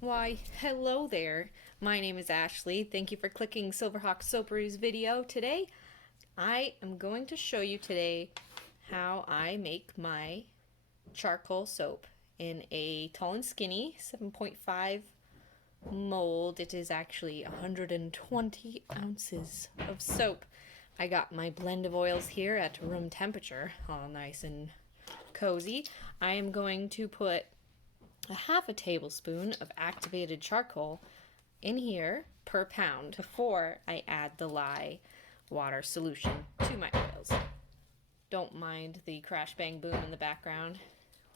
Why, hello there. My name is Ashley. Thank you for clicking Silverhawk Soapery's video today. I am going to show you today how I make my charcoal soap in a tall and skinny 7.5 mold. It is actually 120 ounces of soap. I got my blend of oils here at room temperature, all nice and cozy. I am going to put a half a tablespoon of activated charcoal in here per pound before I add the lye water solution to my oils. Don't mind the crash bang boom in the background.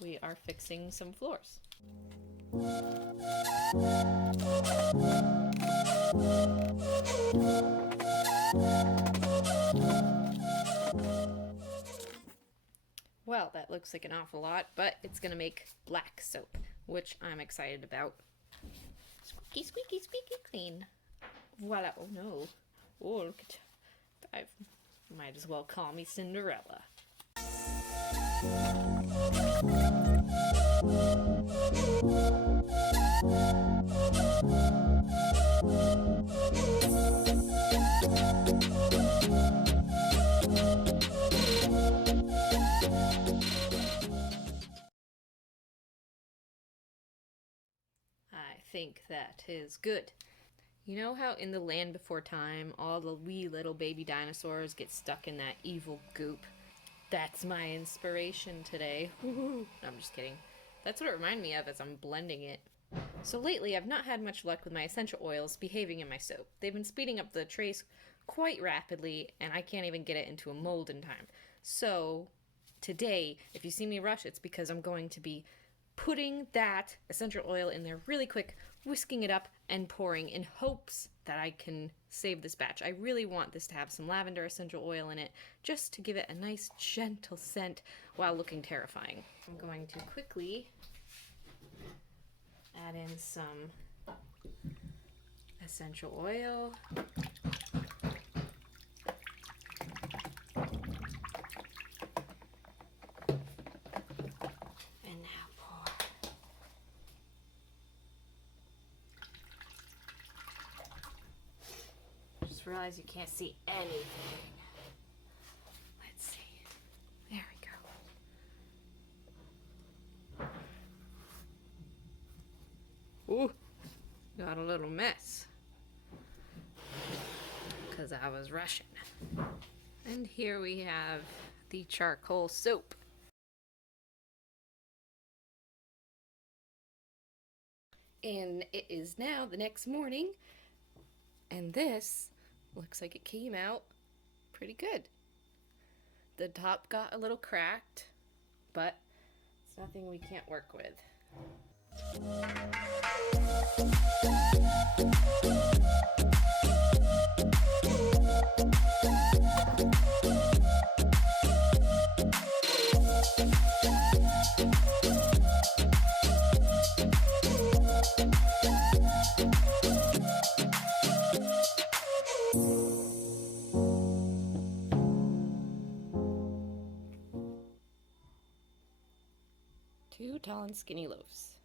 We are fixing some floors. Well, that looks like an awful lot, but it's gonna make black soap, which I'm excited about. Squeaky, squeaky, squeaky clean. Voila. Oh no. Oh, look at, I might as well call me Cinderella. I think that is good. You know how in the land before time, all the wee little baby dinosaurs get stuck in that evil goop? That's my inspiration today. Woohoo! No, I'm just kidding. That's what it reminded me of as I'm blending it. So lately, I've not had much luck with my essential oils behaving in my soap. They've been speeding up the trace quite rapidly, and I can't even get it into a mold in time. So today, if you see me rush, it's because I'm going to be putting that essential oil in there really quick, whisking it up, and pouring in hopes that I can save this batch. I really want this to have some lavender essential oil in it, just to give it a nice gentle scent while looking terrifying. I'm going to quickly add in some essential oil. Realize you can't see anything. Let's see. There we go. Ooh, got a little mess because I was rushing. And here we have the charcoal soap. And it is now the next morning, and this looks like it came out pretty good. The top got a little cracked, but it's nothing we can't work with. Two tall and skinny loaves.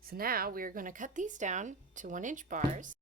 So now we're going to cut these down to 1-inch bars.